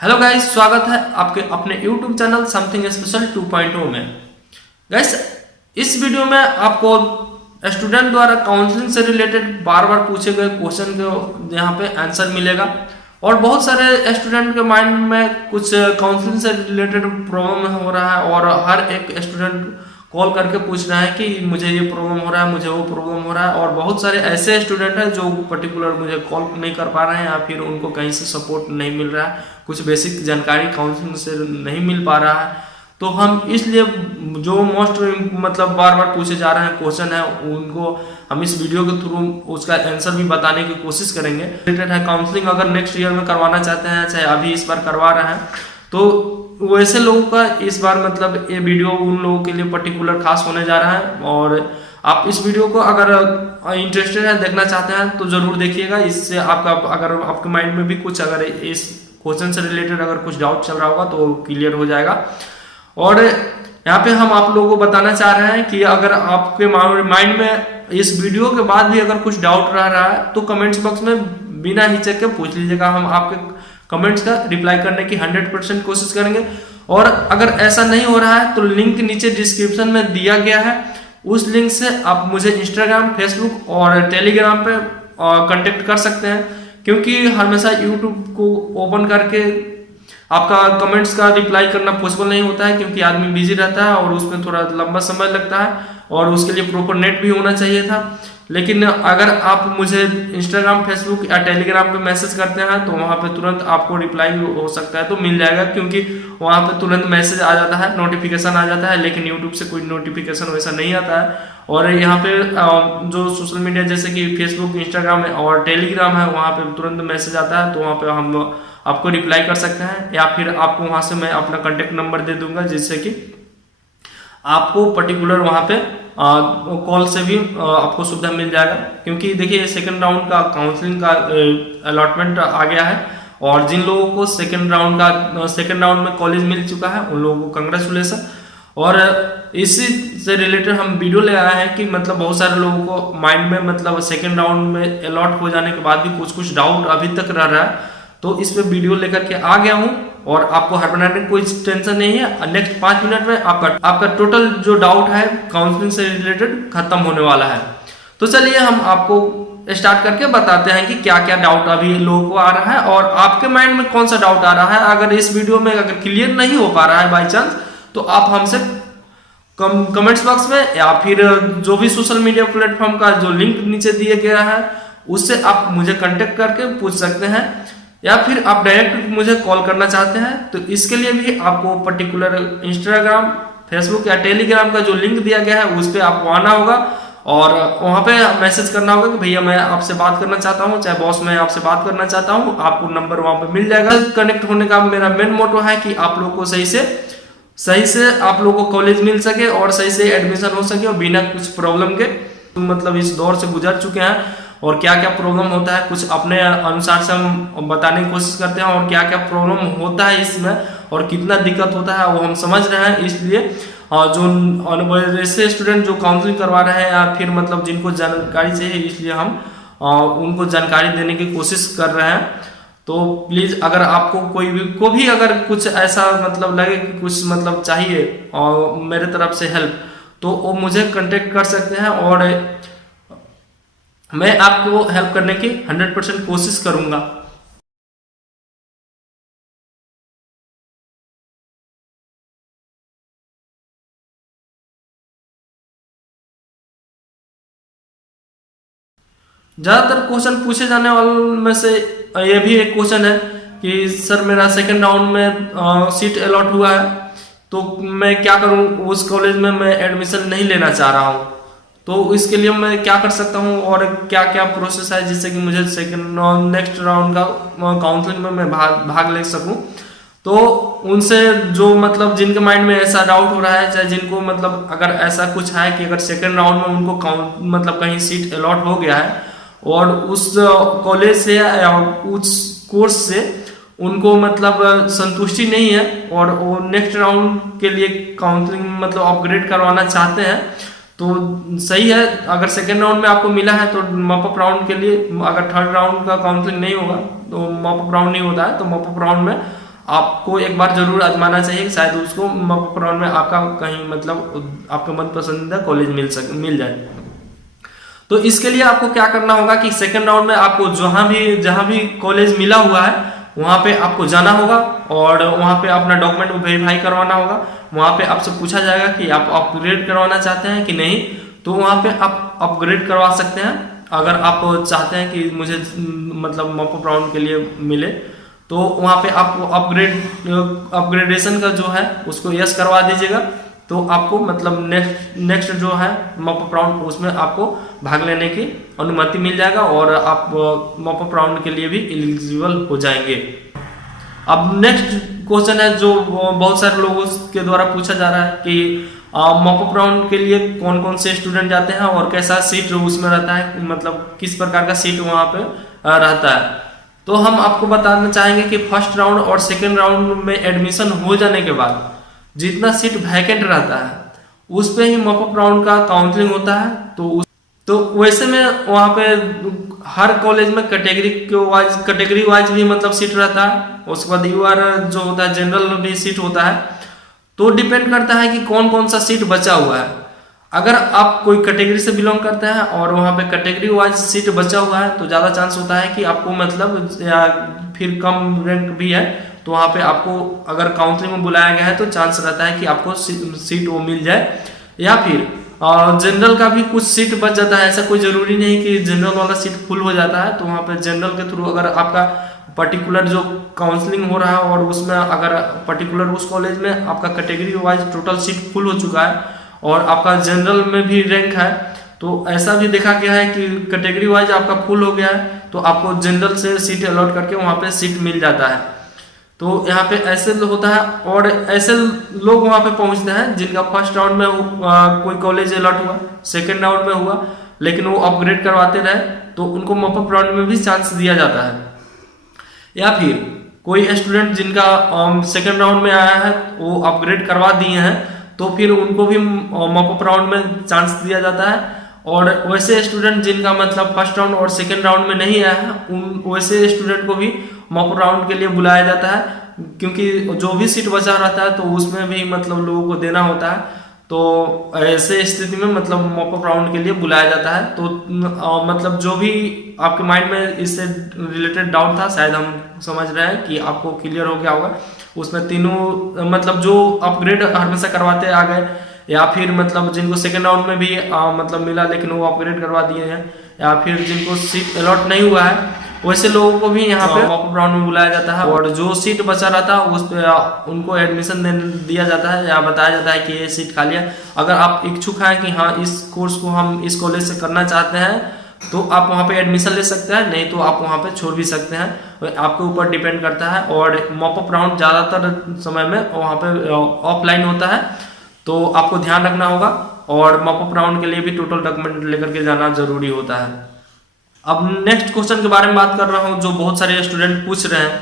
Hello guys, स्वागत है आपके अपने यूट्यूब चैनल समथिंग स्पेशल 2.0 में। गाइस, इस वीडियो में आपको स्टूडेंट द्वारा काउंसलिंग से रिलेटेड बार बार पूछे गए क्वेश्चन के यहाँ पे आंसर मिलेगा। और बहुत सारे स्टूडेंट के माइंड में कुछ काउंसलिंग से रिलेटेड प्रॉब्लम हो रहा है और हर एक स्टूडेंट कॉल करके पूछ रहा है कि मुझे ये प्रॉब्लम हो रहा है, मुझे वो प्रॉब्लम हो रहा है। और बहुत सारे ऐसे स्टूडेंट हैं जो पर्टिकुलर मुझे कॉल नहीं कर पा रहे हैं या फिर उनको कहीं से सपोर्ट नहीं मिल रहा है, कुछ बेसिक जानकारी काउंसलिंग से नहीं मिल पा रहा है। तो हम इसलिए जो मोस्ट मतलब बार बार पूछे जा रहे हैं क्वेश्चन है उनको हम इस वीडियो के थ्रू उसका आंसर भी बताने की कोशिश करेंगे। रिलेटेड है काउंसलिंग अगर नेक्स्ट ईयर में करवाना चाहते हैं, चाहे अभी इस बार करवा रहे हैं, तो वैसे लोगों का इस बार मतलब ये वीडियो उन लोगों के लिए पर्टिकुलर खास होने जा रहा है। और आप इस वीडियो को अगर इंटरेस्टेड है, देखना चाहते हैं तो जरूर देखिएगा। इससे आपका अगर आपके माइंड में भी कुछ अगर इस क्वेश्चन से रिलेटेड अगर कुछ डाउट चल रहा होगा तो क्लियर हो जाएगा। और यहाँ पे हम आप लोगों को बताना चाह रहे हैं कि अगर आपके माइंड में इस वीडियो के बाद भी अगर कुछ डाउट रह रहा है तो कमेंट्स बॉक्स में बिना हिचक के पूछ लीजिएगा। हम आपके कमेंट्स का रिप्लाई करने की 100% कोशिश करेंगे। और अगर ऐसा नहीं हो रहा है तो लिंक नीचे डिस्क्रिप्शन में दिया गया है, उस लिंक से आप मुझे इंस्टाग्राम, फेसबुक और टेलीग्राम पे कांटेक्ट कर सकते हैं। क्योंकि हमेशा यूट्यूब को ओपन करके आपका कमेंट्स का रिप्लाई करना पॉसिबल नहीं होता है, क्योंकि आदमी बिजी रहता है और उसमें थोड़ा लंबा समय लगता है और उसके लिए प्रॉपर नेट भी होना चाहिए था। लेकिन अगर आप मुझे इंस्टाग्राम, फेसबुक या टेलीग्राम पे मैसेज करते हैं तो वहाँ पे तुरंत आपको रिप्लाई हो सकता है, तो मिल जाएगा। क्योंकि वहाँ पे तुरंत मैसेज आ जाता है, नोटिफिकेशन आ जाता है, लेकिन यूट्यूब से कोई नोटिफिकेशन वैसा नहीं आता है। और यहाँ पे जो सोशल मीडिया जैसे कि फेसबुक, इंस्टाग्राम और टेलीग्राम है, वहाँ पे तुरंत मैसेज आता है, तो वहाँ पे हम आपको रिप्लाई कर सकते हैं। या फिर आपको वहाँ से मैं अपना कॉन्टेक्ट नंबर दे दूंगा, जिससे कि आपको पर्टिकुलर वहाँ पे कॉल से भी आपको सुविधा मिल जाएगा। क्योंकि देखिए सेकंड राउंड का काउंसलिंग का अलॉटमेंट आ गया है और जिन लोगों को सेकंड राउंड में कॉलेज मिल चुका है उन लोगों को कंग्रेचुलेसन। और इसी से रिलेटेड हम वीडियो ले आए हैं कि मतलब बहुत सारे लोगों को माइंड में मतलब सेकंड राउंड में अलॉट हो जाने के बाद भी कुछ डाउट अभी तक रह रहा है, तो इस पे वीडियो लेकर के आ गया हूँ। और आपको हड़बड़ाने की कोई टेंशन नहीं है, नेक्स्ट 5 मिनट में आपका टोटल जो डाउट है काउंसलिंग से रिलेटेड खत्म होने वाला है। तो चलिए हम आपको स्टार्ट करके बताते हैं कि क्या क्या डाउट अभी लोगों को आ रहा है और आपके माइंड में कौन सा डाउट आ रहा है। अगर इस वीडियो में अगर क्लियर नहीं हो पा रहा है बाई चांस, तो आप हमसे कमेंट्स बॉक्स में या फिर जो भी सोशल मीडिया प्लेटफॉर्म का जो लिंक नीचे दिया गया है उससे आप मुझे कांटेक्ट करके पूछ सकते हैं। या फिर आप डायरेक्ट मुझे कॉल करना चाहते हैं तो इसके लिए भी आपको पर्टिकुलर इंस्टाग्राम, फेसबुक या टेलीग्राम का जो लिंक दिया गया है उस पर आपको आना होगा और वहां पे मैसेज करना होगा कि भैया मैं आपसे बात करना चाहता हूं, चाहे बॉस मैं आपसे बात करना चाहता हूं। आपको नंबर वहां पे मिल जाएगा। कनेक्ट होने का मेरा मेन मोटो है कि आप लोग को सही से आप लोग को कॉलेज मिल सके और सही से एडमिशन हो सके और बिना कुछ प्रॉब्लम के। मतलब इस दौर से गुजर चुके हैं और क्या क्या प्रॉब्लम होता है कुछ अपने अनुसार से हम बताने की कोशिश करते हैं, और क्या क्या प्रॉब्लम होता है इसमें और कितना दिक्कत होता है वो हम समझ रहे हैं। इसलिए जो ऐसे स्टूडेंट जो काउंसलिंग करवा रहे हैं या फिर मतलब जिनको जानकारी चाहिए, इसलिए हम उनको जानकारी देने की कोशिश कर रहे हैं। तो प्लीज अगर आपको को भी अगर कुछ ऐसा मतलब लगे कि कुछ मतलब चाहिए और मेरे तरफ से हेल्प, तो वो मुझे कांटेक्ट कर सकते हैं और मैं आपको हेल्प करने की 100% कोशिश करूंगा। ज्यादातर क्वेश्चन पूछे जाने वालों में से ये भी एक क्वेश्चन है कि सर मेरा सेकंड राउंड में सीट अलॉट हुआ है, तो मैं क्या करूं, उस कॉलेज में मैं एडमिशन नहीं लेना चाह रहा हूं, तो इसके लिए मैं क्या कर सकता हूं और क्या क्या प्रोसेस है जिससे कि मुझे नेक्स्ट राउंड का काउंसलिंग में मैं भाग ले सकूं। तो उनसे जो मतलब जिनके माइंड में ऐसा डाउट हो रहा है, चाहे जिनको मतलब अगर ऐसा कुछ है कि अगर सेकंड राउंड में उनको मतलब कहीं सीट अलॉट हो गया है और उस कॉलेज से या उस कोर्स से उनको मतलब संतुष्टि नहीं है और वो नेक्स्ट राउंड के लिए काउंसलिंग मतलब अपग्रेड करवाना चाहते हैं, तो सही है। अगर सेकेंड राउंड में आपको मिला है तो मॉपअप राउंड के लिए, अगर थर्ड राउंड का काउंसलिंग नहीं होगा तो मॉपअप राउंड नहीं होता है, तो मॉपअप राउंड में आपको एक बार जरूर आजमाना चाहिए, शायद उसको मॉक अप राउंड में आपका कहीं मतलब आपका मन पसंदीदा कॉलेज मिल जाए। तो इसके लिए आपको क्या करना होगा कि सेकेंड राउंड में आपको जहां भी कॉलेज मिला हुआ है वहां पे आपको जाना होगा और वहां पे अपना डॉक्यूमेंट वेरीफाई करवाना होगा। वहां पे आपसे पूछा जाएगा कि आप अपग्रेड करवाना चाहते हैं कि नहीं, तो वहां पे आप अपग्रेड करवा सकते हैं। अगर आप चाहते हैं कि मुझे मतलब मॉक अप राउंड के लिए मिले, तो वहां पे आप अपग्रेडेशन का जो है उसको यस करवा दीजिएगा, तो आपको मतलब नेक्स्ट जो है मॉक अप राउंड उसमें आपको भाग लेने की अनुमति मिल जाएगा और आप मॉक अप राउंड के लिए भी एलिजिबल हो जाएंगे। अब नेक्स्ट क्वेश्चन है जो बहुत सारे लोगों के द्वारा पूछा जा रहा है कि मॉक अप राउंड के लिए कौन कौन से स्टूडेंट जाते हैं और कैसा सीट उसमें रहता है, मतलब किस प्रकार का सीट वहां पे रहता है। तो हम आपको बताना चाहेंगे कि फर्स्ट राउंड और सेकेंड राउंड में एडमिशन हो जाने के बाद जितना सीट वैकेंट रहता है उस पे ही मॉक अप राउंड का काउंसलिंग होता है। तो वैसे में वहाँ पे हर कॉलेज में कैटेगरी वाइज भी मतलब सीट रहता है। उसके बाद यूआर जो होता है जनरल भी सीट होता है। तो डिपेंड करता है कि कौन कौन सा सीट बचा हुआ है। अगर आप कोई कैटेगरी से बिलोंग करते हैं और वहाँ पे कैटेगरी वाइज सीट बचा हुआ है तो ज़्यादा चांस होता है कि आपको मतलब या फिर कम रैंक भी है तो वहाँ पे आपको अगर काउंसलिंग में बुलाया गया है तो चांस रहता है कि आपको सीट वो मिल जाए। या फिर जनरल का भी कुछ सीट बच जाता है। ऐसा कोई जरूरी नहीं कि जनरल वाला सीट फुल हो जाता है, तो वहाँ पे जनरल के थ्रू अगर आपका पर्टिकुलर जो काउंसलिंग हो रहा है और उसमें अगर पर्टिकुलर उस कॉलेज में आपका category wise total seat full हो चुका है और आपका जनरल में भी रैंक है, तो ऐसा भी देखा गया है कि कैटेगरी वाइज आपका फुल हो गया है तो आपको जनरल से सीट अलॉट करके वहाँ पे सीट मिल जाता है। तो यहाँ पे ऐसे होता है और ऐसे लोग वहाँ पे पहुँचते हैं जिनका फर्स्ट राउंड में कोई कॉलेज अलॉट हुआ, सेकेंड राउंड में हुआ लेकिन वो अपग्रेड करवाते रहे तो उनको मॉक अप राउंड में भी चांस दिया जाता है। या फिर कोई स्टूडेंट जिनका सेकेंड राउंड में आया है वो अपग्रेड करवा दिए हैं तो फिर उनको भी मॉक अप राउंड में चांस दिया जाता है। और वैसे स्टूडेंट जिनका मतलब फर्स्ट राउंड और सेकेंड राउंड में नहीं आया है उन वैसे स्टूडेंट को भी मॉक अप राउंड के लिए बुलाया जाता है, क्योंकि जो भी सीट बचा रहता है तो उसमें भी मतलब लोगों को देना होता है। तो ऐसे स्थिति में मतलब मॉक अप राउंड के लिए बुलाया जाता है। तो मतलब जो भी आपके माइंड में इससे रिलेटेड डाउट था शायद हम समझ रहे हैं कि आपको क्लियर हो गया होगा। उसमें तीनों मतलब जो अपग्रेड हमेशा करवाते आ गए या फिर मतलब जिनको सेकेंड राउंड में भी मतलब मिला लेकिन वो अपग्रेड करवा दिए हैं, या फिर जिनको सीट अलॉट नहीं हुआ है वैसे लोगों को भी यहाँ पे मॉक अप राउंड में बुलाया जाता है और जो सीट बचा रहता है उस पे उनको एडमिशन दिया जाता है या बताया जाता है कि ये सीट खाली है। अगर आप इच्छुक हैं कि हाँ इस कोर्स को हम इस कॉलेज से करना चाहते हैं तो आप वहाँ पे एडमिशन ले सकते हैं, नहीं तो आप वहाँ पे छोड़ भी सकते हैं, आपके ऊपर डिपेंड करता है। और मॉक अप राउंड ज़्यादातर समय में वहाँ पे ऑफलाइन होता है तो आपको ध्यान रखना होगा और मॉक अप राउंड के लिए भी टोटल डॉक्यूमेंट लेकर के जाना जरूरी होता है। अब नेक्स्ट क्वेश्चन के बारे में बात कर रहा हूँ जो बहुत सारे स्टूडेंट पूछ रहे हैं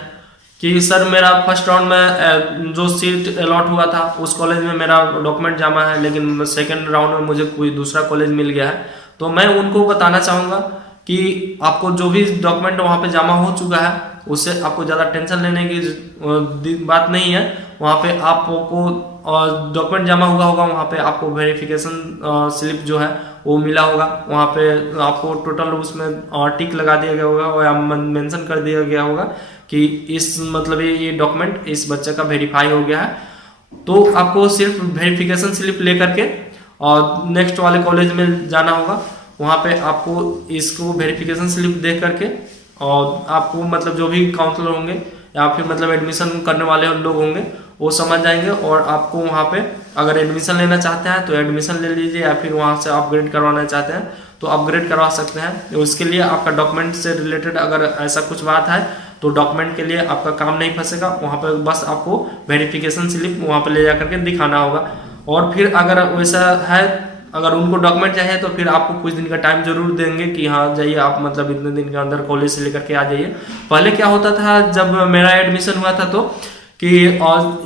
कि सर मेरा फर्स्ट राउंड में जो सीट अलॉट हुआ था उस कॉलेज में मेरा डॉक्यूमेंट जमा है लेकिन सेकेंड राउंड में मुझे कोई दूसरा कॉलेज मिल गया है। तो मैं उनको बताना चाहूँगा कि आपको जो भी डॉक्यूमेंट वहाँ पे जमा हो चुका है उससे आपको ज़्यादा टेंशन लेने की बात नहीं है। वहाँ पे आपको डॉक्यूमेंट जमा हुआ होगा, वहाँ पे आपको वेरिफिकेशन स्लिप जो है वो मिला होगा, वहाँ पे आपको टोटल उसमें टिक लगा दिया गया होगा या मेंशन कर दिया गया होगा कि इस मतलब ये डॉक्यूमेंट इस बच्चे का वेरीफाई हो गया है। तो आपको सिर्फ वेरिफिकेशन स्लिप लेकर के और नेक्स्ट वाले कॉलेज में जाना होगा। वहाँ पे आपको इसको वेरिफिकेशन स्लिप देख करके और आपको मतलब जो भी काउंसलर होंगे या फिर मतलब एडमिशन करने वाले लोग होंगे वो समझ जाएंगे और आपको वहाँ पे अगर एडमिशन लेना चाहते हैं तो एडमिशन ले लीजिए या फिर वहाँ से अपग्रेड करवाना चाहते हैं तो अपग्रेड करवा सकते हैं। उसके लिए आपका डॉक्यूमेंट से रिलेटेड अगर ऐसा कुछ बात है तो डॉक्यूमेंट के लिए आपका काम नहीं फंसेगा, वहाँ पर बस आपको वेरिफिकेशन स्लिप वहाँ पर ले जा करके दिखाना होगा। और फिर अगर वैसा है अगर उनको डॉक्यूमेंट चाहिए तो फिर आपको कुछ दिन का टाइम जरूर देंगे कि हाँ जाइए आप मतलब इतने दिन के अंदर कॉलेज से लेकर के आ जाइए। पहले क्या होता था जब मेरा एडमिशन हुआ था तो कि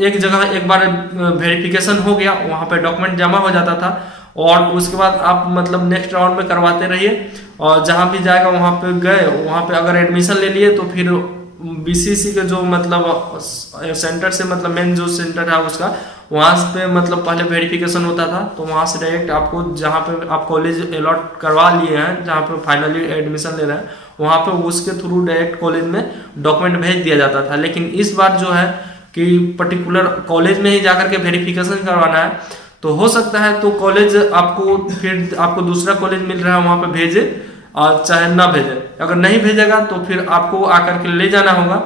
एक जगह एक बार वेरिफिकेशन हो गया वहाँ पे डॉक्यूमेंट जमा हो जाता था और उसके बाद आप मतलब नेक्स्ट राउंड में करवाते रहिए और जहाँ भी जाएगा वहाँ पे गए वहाँ पे अगर एडमिशन ले लिए तो फिर बीसीसी के जो मतलब सेंटर से मतलब मेन जो सेंटर है उसका, वहाँ पे मतलब पहले वेरिफिकेशन होता था, तो वहाँ से डायरेक्ट आपको जहाँ पे आप कॉलेज अलॉट करवा लिए हैं, जहाँ पे फाइनली एडमिशन ले रहे हैं, वहाँ पे उसके थ्रू डायरेक्ट कॉलेज में डॉक्यूमेंट भेज दिया जाता था। लेकिन इस बार जो है कि पर्टिकुलर कॉलेज में ही जाकर के वेरिफिकेशन करवाना है, तो हो सकता है तो कॉलेज आपको फिर आपको दूसरा कॉलेज मिल रहा है वहाँ पे भेजे और चाहे ना भेजे। अगर नहीं भेजेगा तो फिर आपको आकर के ले जाना होगा,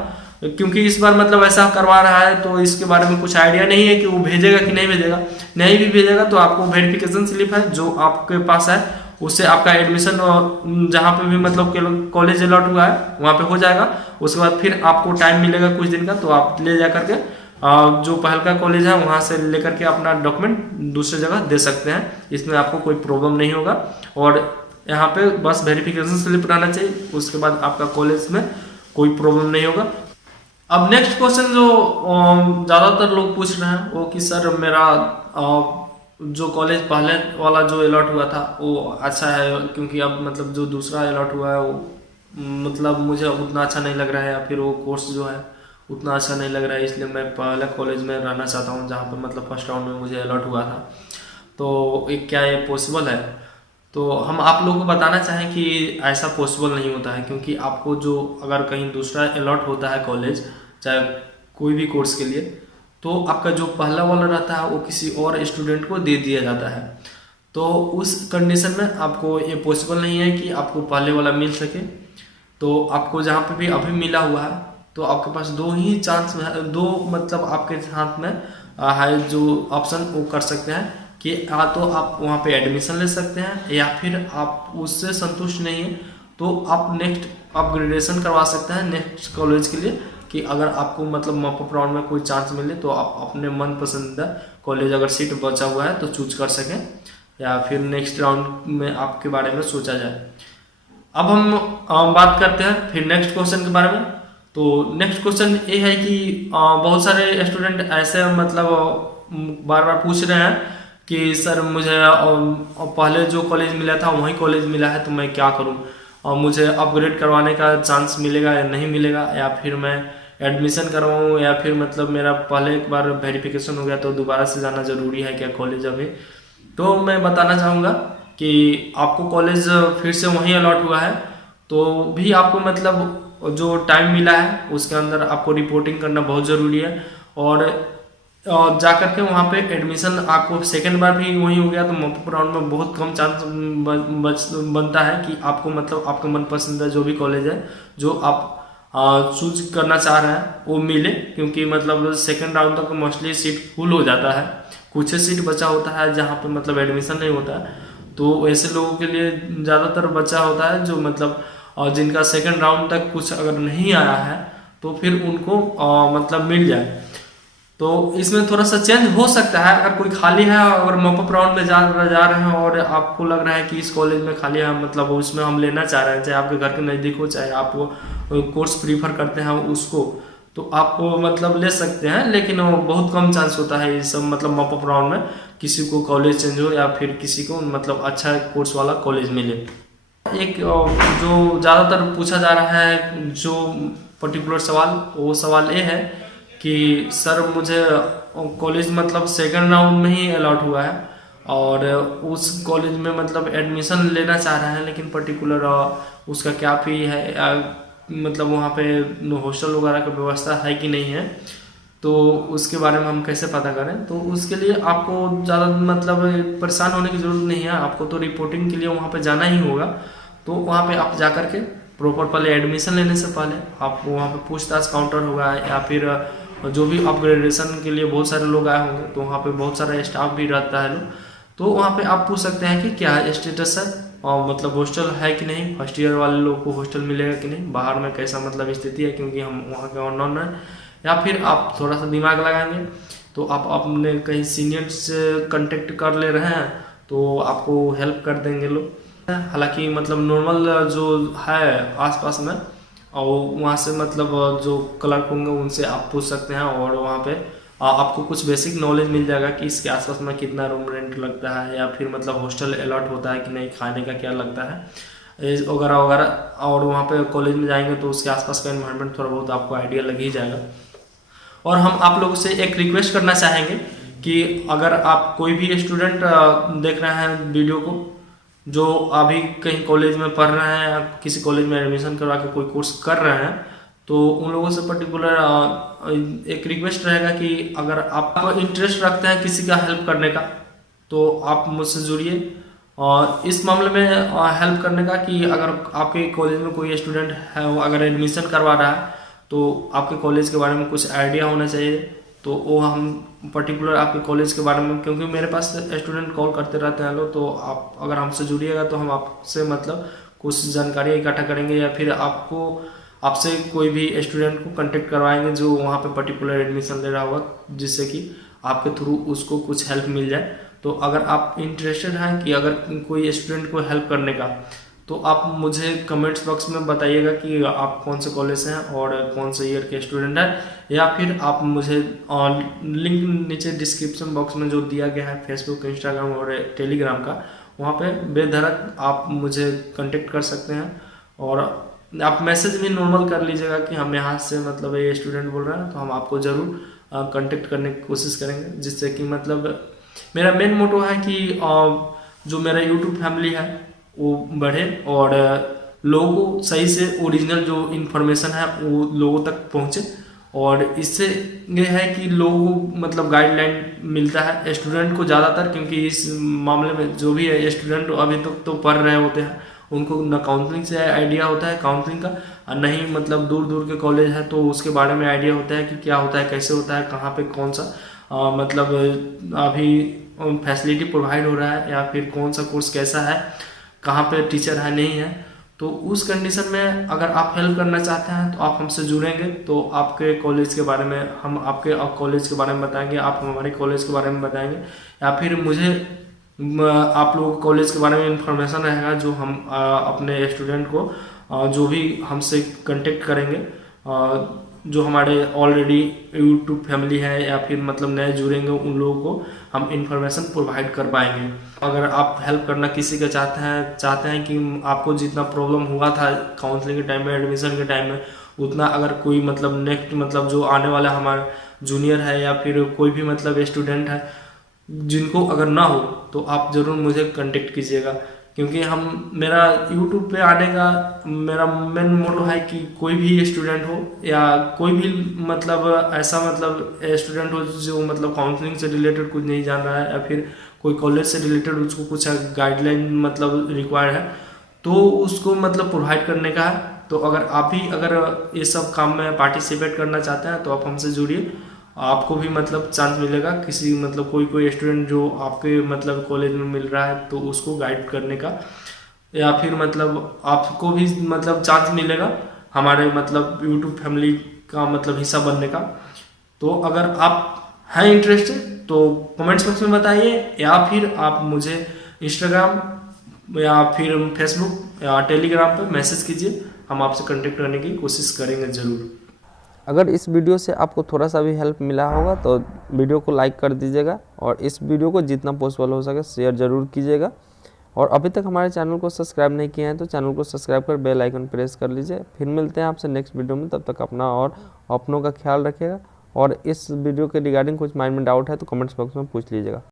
क्योंकि इस बार मतलब ऐसा करवा रहा है तो इसके बारे में कुछ आइडिया नहीं है कि वो भेजेगा कि नहीं भेजेगा। नहीं भी भेजेगा तो आपको वेरिफिकेशन स्लिप है जो आपके पास है, उससे आपका एडमिशन जहाँ पे भी मतलब कॉलेज अलॉट हुआ है वहाँ पे हो जाएगा। उसके बाद फिर आपको टाइम मिलेगा कुछ दिन का, तो आप ले जा करके जो पहल का कॉलेज है वहाँ से लेकर के अपना डॉक्यूमेंट दूसरी जगह दे सकते हैं। इसमें आपको कोई प्रॉब्लम नहीं होगा, और यहाँ पे बस वेरिफिकेशन स्लिप रहना चाहिए, उसके बाद आपका कॉलेज में कोई प्रॉब्लम नहीं होगा। अब नेक्स्ट क्वेश्चन जो ज़्यादातर लोग पूछ रहे हैं वो कि सर मेरा जो कॉलेज पहले वाला जो अलॉट हुआ था वो अच्छा है, क्योंकि अब मतलब जो दूसरा अलॉट हुआ है वो मतलब मुझे उतना अच्छा नहीं लग रहा है, या फिर वो कोर्स जो है उतना अच्छा नहीं लग रहा है, इसलिए मैं पहले कॉलेज में रहना चाहता हूँ जहाँ पर मतलब फर्स्ट राउंड में मुझे अलॉट हुआ था। तो क्या ये पॉसिबल है? तो हम आप लोगों को बताना चाहें कि ऐसा पॉसिबल नहीं होता है, क्योंकि आपको जो अगर कहीं दूसरा अलॉट होता है कॉलेज, चाहे कोई भी कोर्स के लिए, तो आपका जो पहला वाला रहता है वो किसी और स्टूडेंट को दे दिया जाता है। तो उस कंडीशन में आपको ये पॉसिबल नहीं है कि आपको पहले वाला मिल सके। तो आपको जहाँ पे भी अभी मिला हुआ है तो आपके पास दो ही चांस में, दो मतलब आपके हाथ में है जो ऑप्शन वो कर सकते हैं कि या तो आप वहाँ पे एडमिशन ले सकते हैं, या फिर आप उससे संतुष्ट नहीं है तो आप नेक्स्ट अपग्रेडेशन करवा सकते हैं नेक्स्ट कॉलेज के लिए, कि अगर आपको मतलब मॉपअप राउंड में कोई चांस मिले तो आप अपने मन पसंदीदा कॉलेज अगर सीट बचा हुआ है तो चूज कर सकें, या फिर नेक्स्ट राउंड में आपके बारे में सोचा जाए। अब हम बात करते हैं फिर नेक्स्ट क्वेश्चन के बारे में। तो नेक्स्ट क्वेश्चन ये है कि बहुत सारे स्टूडेंट ऐसे मतलब बार बार पूछ रहे हैं कि सर मुझे पहले जो कॉलेज मिला था वही कॉलेज मिला है, तो मैं क्या करूं, और मुझे अपग्रेड करवाने का चांस मिलेगा या नहीं मिलेगा, या फिर मैं एडमिशन करवाऊं, या फिर मतलब मेरा पहले एक बार वेरिफिकेशन हो गया तो दोबारा से जाना ज़रूरी है क्या कॉलेज अभी। तो मैं बताना चाहूँगा कि आपको कॉलेज फिर से वहीं अलॉट हुआ है तो भी आपको मतलब जो टाइम मिला है उसके अंदर आपको रिपोर्टिंग करना बहुत ज़रूरी है, और जा करके वहाँ पे एडमिशन आपको सेकेंड बार भी वही हो गया तो मॉपअप राउंड में बहुत कम चांस बनता है कि आपको मतलब आपका मनपसंदीदा जो भी कॉलेज है जो आप चूज करना चाह रहे हैं वो मिले, क्योंकि मतलब सेकेंड राउंड तक मोस्टली सीट फुल हो जाता है, कुछ सीट बचा होता है जहाँ पे मतलब एडमिशन नहीं होता है। तो ऐसे लोगों के लिए ज़्यादातर बचा होता है जो मतलब जिनका सेकेंड राउंड तक कुछ अगर नहीं आया है तो फिर उनको मतलब मिल जाए। तो इसमें थोड़ा सा चेंज हो सकता है, अगर कोई खाली है अगर मॉपअप राउंड में जा रहे हैं और आपको लग रहा है कि इस कॉलेज में खाली है मतलब उसमें हम लेना चाह रहे हैं, चाहे आपके घर के नज़दीक हो चाहे आप कोर्स प्रीफर करते हैं उसको, तो आप मतलब ले सकते हैं, लेकिन वो बहुत कम चांस होता है ये सब मतलब मॉपअप राउंड में किसी को कॉलेज चेंज हो या फिर किसी को मतलब अच्छा कोर्स वाला कॉलेज मिले। एक जो ज़्यादातर पूछा जा रहा है जो पर्टिकुलर सवाल, वो सवाल ये है कि सर मुझे कॉलेज मतलब सेकंड राउंड में ही अलॉट हुआ है और उस कॉलेज में मतलब एडमिशन लेना चाह रहे हैं, लेकिन पर्टिकुलर उसका क्या फी है, मतलब वहाँ पे हॉस्टल वगैरह की व्यवस्था है कि नहीं है, तो उसके बारे में हम कैसे पता करें। तो उसके लिए आपको ज़्यादा मतलब परेशान होने की ज़रूरत नहीं है, आपको तो रिपोर्टिंग के लिए वहाँ पे जाना ही होगा। तो वहाँ पे आप जा कर के प्रॉपर पहले एडमिशन लेने से पहले आप वहाँ पे पूछताछ काउंटर होगा, या फिर जो भी अपग्रेडेशन के लिए बहुत सारे लोग आए होंगे तो वहाँ पे बहुत सारा स्टाफ भी रहता है लोग, तो वहाँ पे आप पूछ सकते हैं कि क्या स्टेटस है और मतलब हॉस्टल है कि नहीं, फर्स्ट ईयर वाले लोग को हॉस्टल मिलेगा कि नहीं, बाहर में कैसा मतलब स्थिति है क्योंकि हम वहाँ के अननोन है। या फिर आप थोड़ा सा दिमाग लगाएंगे तो आप अपने कहीं सीनियर से कांटेक्ट कर ले रहे हैं तो आपको हेल्प कर देंगे लोग। हालांकि मतलब नॉर्मल जो है आसपास में और वहाँ से मतलब जो क्लर्क होंगे उनसे आप पूछ सकते हैं, और वहाँ पे आपको कुछ बेसिक नॉलेज मिल जाएगा कि इसके आसपास में कितना रूम रेंट लगता है, या फिर मतलब हॉस्टल अलॉट होता है कि नहीं, खाने का क्या लगता है। वगैरह वगैरह, और वहाँ पे कॉलेज में जाएंगे तो उसके आसपास का एनवायरनमेंट थोड़ा बहुत आपको आइडिया लग ही जाएगा। और हम आप लोगों से एक रिक्वेस्ट करना चाहेंगे कि अगर आप कोई भी स्टूडेंट देख रहे हैं वीडियो को, जो अभी कहीं कॉलेज में पढ़ रहे हैं या किसी कॉलेज में एडमिशन करवा के कोई कोर्स कर रहे हैं, तो उन लोगों से पर्टिकुलर एक रिक्वेस्ट रहेगा कि अगर आप इंटरेस्ट रखते हैं किसी का हेल्प करने का, तो आप मुझसे जुड़िए। और इस मामले में हेल्प करने का कि अगर आपके कॉलेज में कोई स्टूडेंट है, वो अगर एडमिशन करवा रहा है, तो आपके कॉलेज के बारे में कुछ आइडिया होना चाहिए। तो वो हम पर्टिकुलर आपके कॉलेज के बारे में, क्योंकि मेरे पास स्टूडेंट कॉल करते रहते हैं लोग, तो आप अगर हमसे जुड़िएगा तो हम आपसे मतलब कुछ जानकारी इकट्ठा करेंगे, या फिर आपसे कोई भी स्टूडेंट को कांटेक्ट करवाएंगे जो वहाँ पे पर्टिकुलर एडमिशन ले रहा होगा, जिससे कि आपके थ्रू उसको कुछ हेल्प मिल जाए। तो अगर आप इंटरेस्टेड हैं कि अगर कोई स्टूडेंट को हेल्प करने का, तो आप मुझे कमेंट्स बॉक्स में बताइएगा कि आप कौन से कॉलेज से हैं और कौन से ईयर के स्टूडेंट हैं, या फिर आप मुझे लिंक नीचे डिस्क्रिप्शन बॉक्स में जो दिया गया है फेसबुक, इंस्टाग्राम और टेलीग्राम का, वहाँ पे बेधड़क आप मुझे कांटेक्ट कर सकते हैं। और आप मैसेज भी नॉर्मल कर लीजिएगा कि हम यहाँ से मतलब ये स्टूडेंट बोल रहे हैं, तो हम आपको ज़रूर कांटेक्ट करने की कोशिश करेंगे, जिससे कि मतलब मेरा मेन मोटो है कि जो मेरा यूट्यूब फैमिली है वो बढ़े और लोगों को सही से ओरिजिनल जो इन्फॉर्मेशन है वो लोगों तक पहुँचे। और इससे ये है कि लोगों को मतलब गाइडलाइन मिलता है स्टूडेंट को ज़्यादातर, क्योंकि इस मामले में जो भी है स्टूडेंट अभी तक तो पढ़ रहे होते हैं, उनको न काउंसलिंग से आइडिया होता है काउंसलिंग का, और नहीं मतलब दूर दूर के कॉलेज है तो उसके बारे में आइडिया होता है कि क्या होता है, कैसे होता है, कहाँ पे कौन सा मतलब अभी फैसिलिटी प्रोवाइड हो रहा है, या फिर कौन सा कोर्स कैसा है, कहाँ पे टीचर है नहीं है। तो उस कंडीशन में अगर आप हेल्प करना चाहते हैं तो आप हमसे जुड़ेंगे, तो आपके कॉलेज के बारे में हम आपके कॉलेज के बारे में बताएंगे, आप हमारे कॉलेज के बारे में बताएंगे, या फिर मुझे आप लोगों के कॉलेज के बारे में इंफॉर्मेशन रहेगा जो हम अपने स्टूडेंट को जो भी हमसे कांटेक्ट करेंगे, जो हमारे ऑलरेडी यूट्यूब फैमिली है या फिर मतलब नए जुड़ेंगे, उन लोगों को हम इंफॉर्मेशन प्रोवाइड कर पाएंगे। अगर आप हेल्प करना किसी का चाहते हैं कि आपको जितना प्रॉब्लम हुआ था काउंसलिंग के टाइम में, एडमिशन के टाइम में, उतना अगर कोई मतलब नेक्स्ट मतलब जो आने वाला हमारा जूनियर है या फिर कोई भी मतलब स्टूडेंट है जिनको अगर ना हो, तो आप ज़रूर मुझे कांटेक्ट कीजिएगा। क्योंकि मेरा यूट्यूब पे आने का मेरा मेन मोटो है कि कोई भी स्टूडेंट हो या कोई भी मतलब ऐसा मतलब स्टूडेंट हो जो मतलब काउंसलिंग से रिलेटेड कुछ नहीं जान रहा है, या फिर कोई कॉलेज से रिलेटेड उसको कुछ गाइडलाइन मतलब रिक्वायर्ड है, तो उसको मतलब प्रोवाइड करने का है। तो अगर आप भी अगर ये सब काम में पार्टिसिपेट करना चाहते हैं तो आप हमसे जुड़िए, आपको भी मतलब चांस मिलेगा किसी मतलब कोई स्टूडेंट जो आपके मतलब कॉलेज में मिल रहा है तो उसको गाइड करने का, या फिर मतलब आपको भी मतलब चांस मिलेगा हमारे मतलब यूट्यूब फैमिली का मतलब हिस्सा बनने का। तो अगर आप हैं इंटरेस्टेड तो कमेंट्स बॉक्स में बताइए, या फिर आप मुझे इंस्टाग्राम या फिर फेसबुक या टेलीग्राम पर मैसेज कीजिए, हम आपसे कांटेक्ट करने की कोशिश करेंगे ज़रूर। अगर इस वीडियो से आपको थोड़ा सा भी हेल्प मिला होगा तो वीडियो को लाइक कर दीजिएगा, और इस वीडियो को जितना पॉसिबल हो सके शेयर ज़रूर कीजिएगा। और अभी तक हमारे चैनल को सब्सक्राइब नहीं किए हैं तो चैनल को सब्सक्राइब कर बेल आइकन प्रेस कर लीजिए। फिर मिलते हैं आपसे नेक्स्ट वीडियो में, तब तक अपना और अपनों का ख्याल रखिएगा। और इस वीडियो के रिगार्डिंग कुछ माइंड में डाउट है तो कमेंट्स बॉक्स में पूछ लीजिएगा।